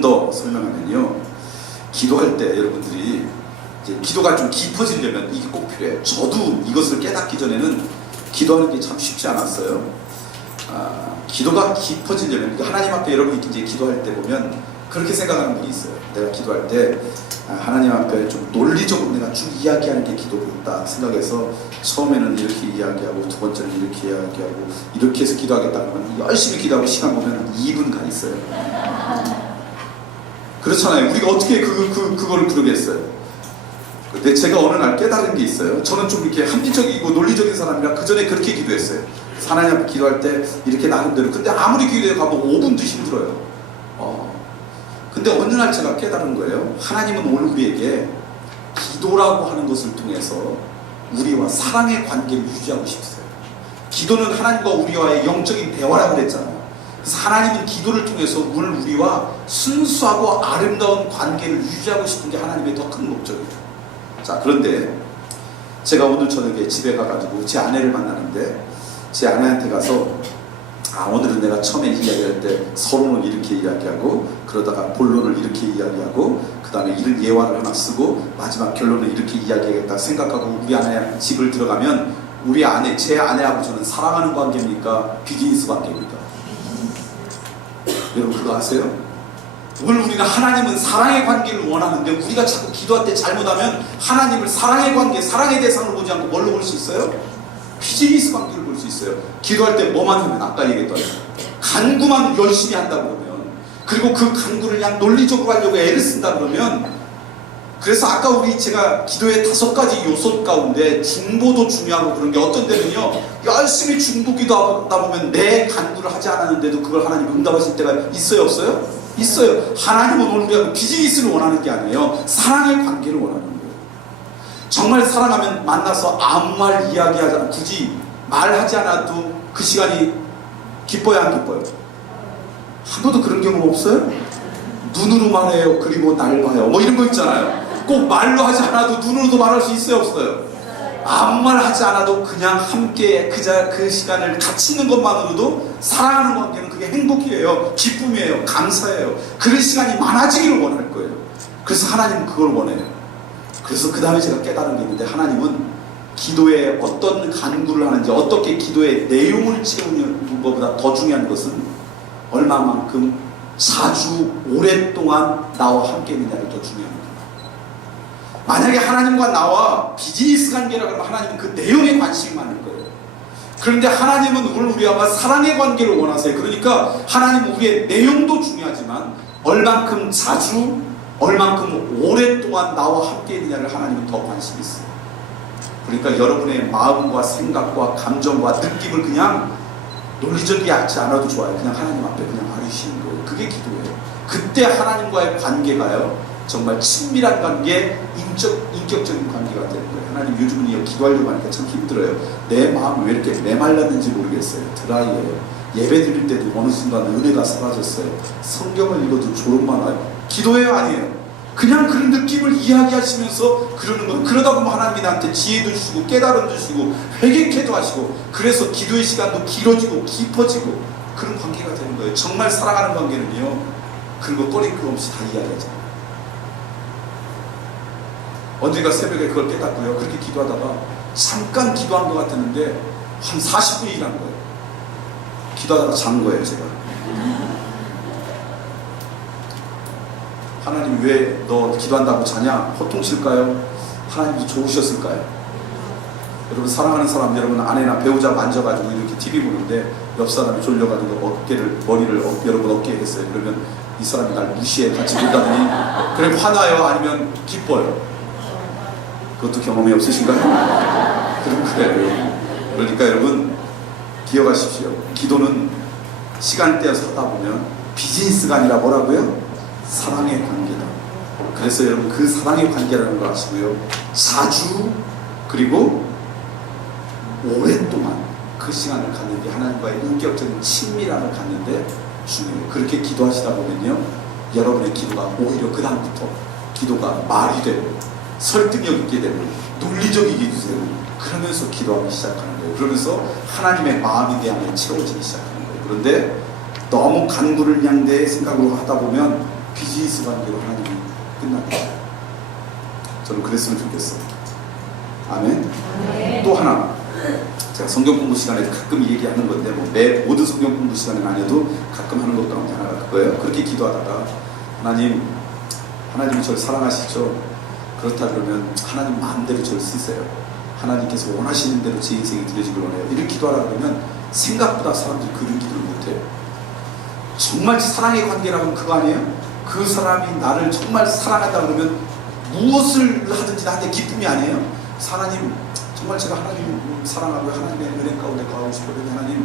더 설명하면요, 기도할 때 여러분들이 이제 기도가 좀 깊어지려면 이게 꼭 필요해요. 저도 이것을 깨닫기 전에는 기도하는 게 참 쉽지 않았어요. 기도가 깊어지려면, 하나님 앞에 여러분이 이제 기도할 때 보면 그렇게 생각하는 분이 있어요. 내가 기도할 때 하나님 앞에 좀 논리적으로 내가 쭉 이야기하는 게 기도겠다 생각해서 처음에는 이렇게 이야기하고, 두 번째는 이렇게 이야기하고, 이렇게 해서 기도하겠다 그러면 열심히 기도하고 시간 보면 2분 가 있어요. 그렇잖아요. 우리가 어떻게 그걸 그러겠어요. 근데 제가 어느 날 깨달은 게 있어요. 저는 좀 이렇게 합리적이고 논리적인 사람이라 그 전에 그렇게 기도했어요. 하나님 앞에 기도할 때 이렇게 나름대로. 근데 아무리 기도해 가면 5분도 힘들어요. 근데 어느 날 제가 깨달은 거예요. 하나님은 오늘 우리에게 기도라고 하는 것을 통해서 우리와 사랑의 관계를 유지하고 싶으세요. 기도는 하나님과 우리와의 영적인 대화라고 그랬잖아요. 그래서 하나님은 기도를 통해서 오늘 우리와 순수하고 아름다운 관계를 유지하고 싶은 게 하나님의 더 큰 목적이에요. 자, 그런데 제가 오늘 저녁에 집에 가가지고 제 아내를 만나는데, 제 아내한테 가서 오늘은 내가 처음에 이야기할 때 서론을 이렇게 이야기하고, 그러다가 본론을 이렇게 이야기하고, 그 다음에 이런 예화를 하나 쓰고, 마지막 결론을 이렇게 이야기하겠다 생각하고 우리 아내 집을 들어가면, 제 아내하고 저는 사랑하는 관계입니까? 비즈니스 관계입니까? 여러분 그거 아세요? 오늘 우리가 하나님은 사랑의 관계를 원하는데, 우리가 자꾸 기도할 때 잘못하면 하나님을 사랑의 관계, 사랑의 대상으로 보지 않고 뭘로 볼 수 있어요? 비즈니스 관계를 볼 수 있어요. 기도할 때 뭐만 하면, 아까 얘기했던 간구만 열심히 한다 그러면, 그리고 그 간구를 그냥 논리적으로 하려고 애를 쓴다 그러면, 그래서 아까 제가 기도의 5가지 요소 가운데 중보도 중요하고 그런 게 어떤 데는요, 열심히 중보기도 하다 보면 내 간구를 하지 않았는데도 그걸 하나님 응답하실 때가 있어요, 없어요? 있어요. 하나님은 오늘 우리가 비즈니스를 원하는 게 아니에요. 사랑의 관계를 원하는 거예요. 정말 사랑하면 만나서 아무 말 이야기하지 않아, 굳이 말하지 않아도 그 시간이 기뻐요, 안 기뻐요? 한 번도 그런 경험 없어요? 눈으로 말해요, 그리고 날 봐요, 뭐 이런 거 있잖아요. 꼭 말로 하지 않아도 눈으로도 말할 수 있어요, 없어요? 아무 말 하지 않아도 그냥 함께 그 시간을 같이 있는 것만으로도 사랑하는 관계는 그게 행복이에요, 기쁨이에요, 감사예요. 그런 시간이 많아지기를 원할 거예요. 그래서 하나님은 그걸 원해요. 그래서 그 다음에 제가 깨달은 게 있는데, 하나님은 기도에 어떤 간구를 하는지, 어떻게 기도의 내용을 채우는 것보다 더 중요한 것은 얼마만큼 자주 오랫동안 나와 함께 있느냐를 더 중요한 거예요. 만약에 하나님과 나와 비즈니스 관계라 그러면 하나님은 그 내용에 관심이 많을 거예요. 그런데 하나님은 우리와 사랑의 관계를 원하세요. 그러니까 하나님은 우리의 내용도 중요하지만 얼만큼 자주, 얼만큼 오랫동안 나와 함께 있느냐를 하나님은 더 관심이 있어요. 그러니까 여러분의 마음과 생각과 감정과 느낌을 그냥 논리적이지 않아도 좋아요. 그냥 하나님 앞에 그냥 아뢰시는 거예요. 그게 기도예요. 그때 하나님과의 관계가요, 정말 친밀한 관계, 인격적인 관계가 되는 거예요. 하나님, 요즘은 기도하려고 하니까 참 힘들어요. 내 마음이 왜 이렇게 메말랐는지 모르겠어요. 드라이해요. 예배 드릴 때도 어느 순간 은혜가 사라졌어요. 성경을 읽어도 조롱만 와요. 기도해요, 아니에요? 그냥 그런 느낌을 이야기하시면서 그러는 거예요. 그러다 보면 하나님이 나한테 지혜도 주시고 깨달음도 주시고 회개케도 하시고, 그래서 기도의 시간도 길어지고 깊어지고 그런 관계가 되는 거예요. 정말 사랑하는 관계는요, 그런 거 꺼리낌 없이 다 이야기하잖아요. 언젠가 새벽에 그걸 깨닫고요, 그렇게 기도하다가 잠깐 기도한 것 같았는데 한 40분이 지난 거예요. 기도하다가 잔 거예요, 제가. 하나님, 왜 너 기도한다고 자냐? 호통칠까요? 하나님도 좋으셨을까요? 여러분, 사랑하는 사람, 여러분 아내나 배우자 만져가지고 이렇게 TV 보는데 옆 사람이 졸려가지고 머리를 여러분 어깨에 했어요. 그러면 이 사람이 날 무시해, 같이 본다더니 그래 화나요? 아니면 기뻐요? 그것도 경험이 없으신가요? 그럼 그래요. 그러니까 여러분 기억하십시오. 기도는 시간 떼어서 하다 보면 비즈니스가 아니라 뭐라고요? 사랑의 관계다. 그래서 여러분 그 사랑의 관계라는 걸 아시고요, 자주 그리고 오랫동안 그 시간을 갖는데, 하나님과의 인격적인 친밀함을 갖는데 중요해요. 그렇게 기도하시다 보면요, 여러분의 기도가 오히려 그 다음부터 기도가 말이 되고 설득력 있게 되고 논리적이게 되고, 그러면서 기도하기 시작하는 거예요. 그러면서 하나님의 마음이 내 안에 채워지기 시작하는 거예요. 그런데 너무 간구를 그냥 내 생각으로 하다 보면 비즈니스 관계로 하나님이 끝납니다. 저는 그랬으면 좋겠어요. 아멘. 또 하나, 제가 성경 공부 시간에 가끔 얘기하는 건데, 모든 성경 공부 시간은 아니어도 가끔 하는 것 가운데 하나가 그거예요. 그렇게 기도하다가 하나님이 저를 사랑하시죠? 그렇다 그러면 하나님 마음대로 저를 쓰세요. 하나님께서 원하시는 대로 제 인생이 들려지길 원해요. 이렇게 기도하라 그러면 생각보다 사람들이 그런 기도를 못해요. 정말 사랑의 관계라면 그거 아니에요? 그 사람이 나를 정말 사랑한다 그러면 무엇을 하든지 나한테 기쁨이 아니에요? 하나님, 정말 제가 하나님 사랑하고 하나님의 은혜 가운데 거하고 싶어요. 하나님,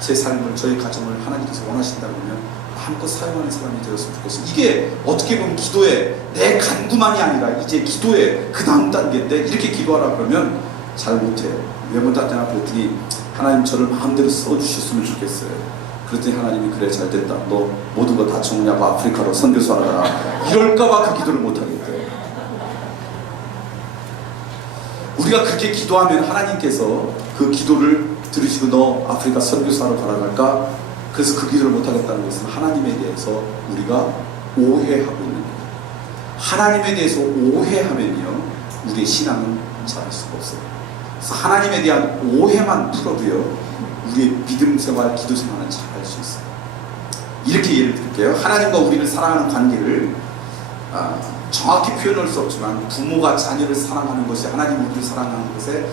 제 삶을, 저희 가정을 하나님께서 원하신다 그러면 마음껏 사용하는 사람이 되었으면 좋겠어요. 이게 어떻게 보면 기도의 내 간구만이 아니라 이제 기도의 그 다음 단계인데, 이렇게 기도하라 그러면 잘 못해요. 왜 못하냐 그랬더니 하나님 저를 마음대로 써주셨으면 좋겠어요. 그랬더니 하나님이 그래 잘됐다, 너 모든 거 다 정리하고 아프리카로 선교사 하라, 이럴까봐 그 기도를 못하겠대요. 우리가 그렇게 기도하면 하나님께서 그 기도를 들으시고 너 아프리카 선교사로 가라 할까? 그래서 그 기도를 못하겠다는 것은 하나님에 대해서 우리가 오해하고 있는 거예요. 하나님에 대해서 오해하면요, 우리의 신앙은 잘할 수가 없어요. 그래서 하나님에 대한 오해만 풀어도요, 우리의 믿음 생활, 기도 생활은 잘 할 수 있어요. 이렇게 예를 들게요. 하나님과 우리를 사랑하는 관계를 정확히 표현할 수 없지만, 부모가 자녀를 사랑하는 것이 하나님이 우리를 사랑하는 것에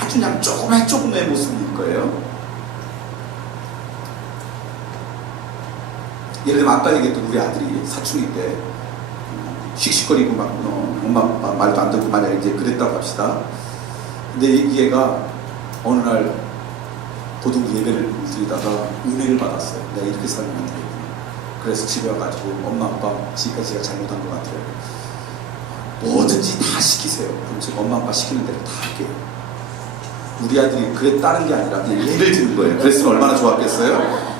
아주 그냥 조금의 모습일 거예요. 예를 들면 아까 얘기했던 우리 아들이 사춘기 때 씩씩거리고 막 엄마 아빠 말도 안 듣고 만약에 이제 그랬다고 합시다. 근데 이 애가 어느 날 고등부 예배를 드리다가 은혜를 받았어요. 내가 이렇게 살면 안 되겠구나. 그래서 집에 와가지고 엄마 아빠 지금까지 제가 잘못한 것 같아요. 뭐든지 다 시키세요. 그럼 제가 엄마 아빠 시키는 대로 다 할게요. 우리 아들이 그랬다는 게 아니라 그냥 예를 드는 거예요. 그랬으면 얼마나 좋았겠어요?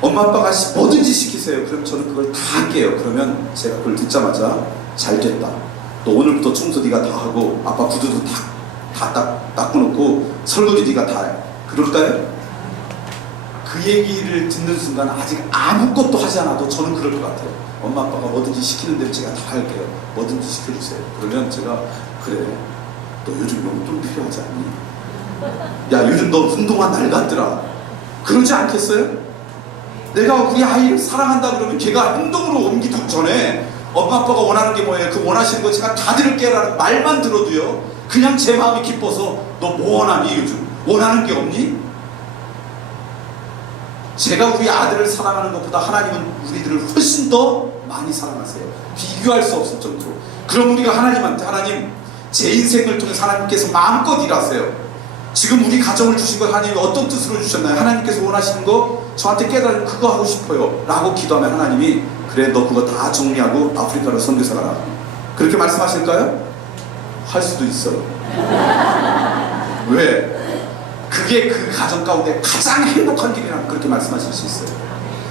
엄마 아빠가 뭐든지 시키세요. 그럼 저는 그걸 다 할게요. 그러면 제가 그걸 듣자마자 잘 됐다. 너 오늘부터 청소 네가 다 하고 아빠 구두도 다 닦아놓고 설거지 네가 다 해. 그럴까요? 그 얘기를 듣는 순간 아직 아무것도 하지 않아도 저는 그럴 것 같아요. 엄마 아빠가 뭐든지 시키는 대로 제가 다 할게요. 뭐든지 시켜주세요. 그러면 제가 그래 너 요즘 용돈 필요하지 않니? 야 요즘 너 운동화 낡았더라. 그러지 않겠어요? 내가 우리 아이를 사랑한다 그러면 걔가 행동으로 옮기기 전에 엄마 아빠가 원하는 게 뭐예요? 그 원하시는 거 제가 다 드릴게요 라는 말만 들어도요 그냥 제 마음이 기뻐서 너 뭐 원하니 요즘? 원하는 게 없니? 제가 우리 아들을 사랑하는 것보다 하나님은 우리들을 훨씬 더 많이 사랑하세요. 비교할 수 없을 정도로. 그럼 우리가 하나님한테 하나님 제 인생을 통해서 하나님께서 마음껏 일하세요. 지금 우리 가정을 주신 거 하나님이 어떤 뜻으로 주셨나요? 하나님께서 원하시는 거 저한테 깨달으면 그거 하고 싶어요 라고 기도하면 하나님이 그래 너 그거 다 정리하고 아프리카로 선교사 가라. 그렇게 말씀하실까요? 할 수도 있어요. 왜? 그게 그 가정 가운데 가장 행복한 길이라면 그렇게 말씀하실 수 있어요.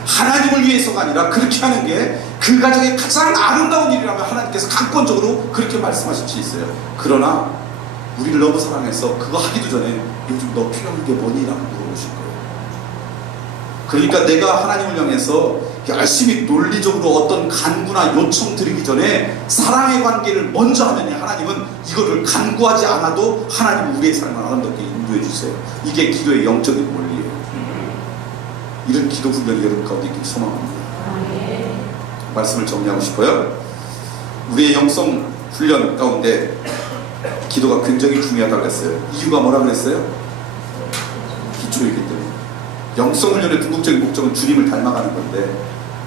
하나님을 위해서가 아니라 그렇게 하는 게 그 가정의 가장 아름다운 일이라면 하나님께서 강권적으로 그렇게 말씀하실 수 있어요. 그러나 우리를 너무 사랑해서 그거 하기도 전에 요즘 너 필요한 게 뭐니? 라고 물어보실 거예요. 그러니까 내가 하나님을 향해서 열심히 논리적으로 어떤 간구나 요청 드리기 전에 사랑의 관계를 먼저 하면 하나님은 이거를 간구하지 않아도 하나님은 우리의 삶을 아름답게 인도해 주세요. 이게 기도의 영적인 원리예요. 이런 기도 훈련이 여러분 가운데 있길 소망합니다. 말씀을 정리하고 싶어요. 우리의 영성 훈련 가운데 기도가 굉장히 중요하다고 했어요. 이유가 뭐라 그랬어요? 기초이기 때문에. 영성 훈련의 궁극적인 목적은 주님을 닮아가는 건데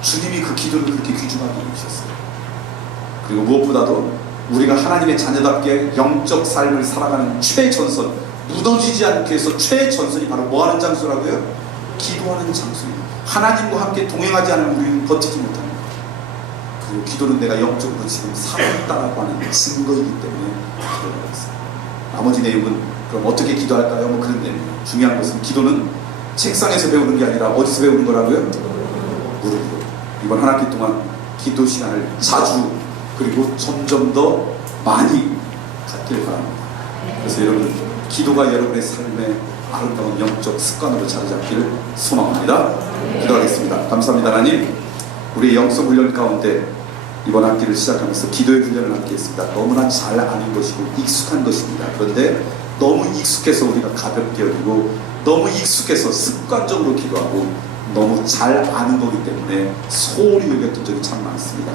주님이 그 기도를 그렇게 귀중하게 여기셨어요. 그리고 무엇보다도 우리가 하나님의 자녀답게 영적 삶을 살아가는 최전선, 무너지지 않게 해서 최전선이 바로 뭐하는 장소라고요? 기도하는 장소입니다. 하나님과 함께 동행하지 않으면 우리는 버티지 못합니다. 그리고 기도는 내가 영적으로 지금 살아있다라고 하는 증거이기 때문에 기도를 하겠습니다. 나머지 내용은 그럼 어떻게 기도할까요? 뭐 그런 내용. 중요한 것은 기도는 책상에서 배우는 게 아니라 어디서 배우는 거라고요? 무릎으로. 이번 한 학기 동안 기도 시간을 자주 그리고 점점 더 많이 갖길 바랍니다. 그래서 여러분 기도가 여러분의 삶의 아름다운 영적 습관으로 자리 잡기를 소망합니다. 기도하겠습니다. 감사합니다. 하나님, 우리의 영성 훈련 가운데 이번 학기를 시작하면서 기도의 훈련을 함께 했습니다. 너무나 잘 아는 것이고 익숙한 것입니다. 그런데 너무 익숙해서 우리가 가볍게 여기고 너무 익숙해서 습관적으로 기도하고 너무 잘 아는 거기 때문에 소홀히 여겼던 적이 참 많습니다.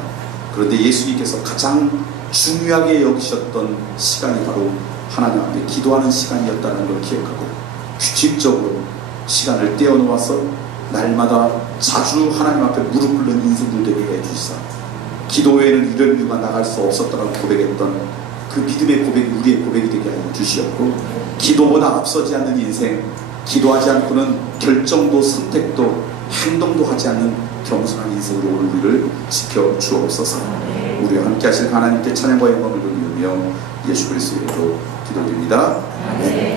그런데 예수님께서 가장 중요하게 여기셨던 시간이 바로 하나님 앞에 기도하는 시간이었다는 걸 기억하고 규칙적으로 시간을 떼어놓아서 날마다 자주 하나님 앞에 무릎 꿇는 인생들 되게 해주시사 기도 외에는 이런 이유가 나갈 수 없었다고 고백했던 그 믿음의 고백이 우리의 고백이 되게 하여 주시었고 기도보다 앞서지 않는 인생, 기도하지 않고는 결정도 선택도 행동도 하지 않는 겸손한 인생으로 오늘 우리를 지켜 주옵소서. 우리와 함께 하실 하나님께 찬양과 영광을 돌리며 예수 그리스도의 이름으로 기도드립니다. 아멘.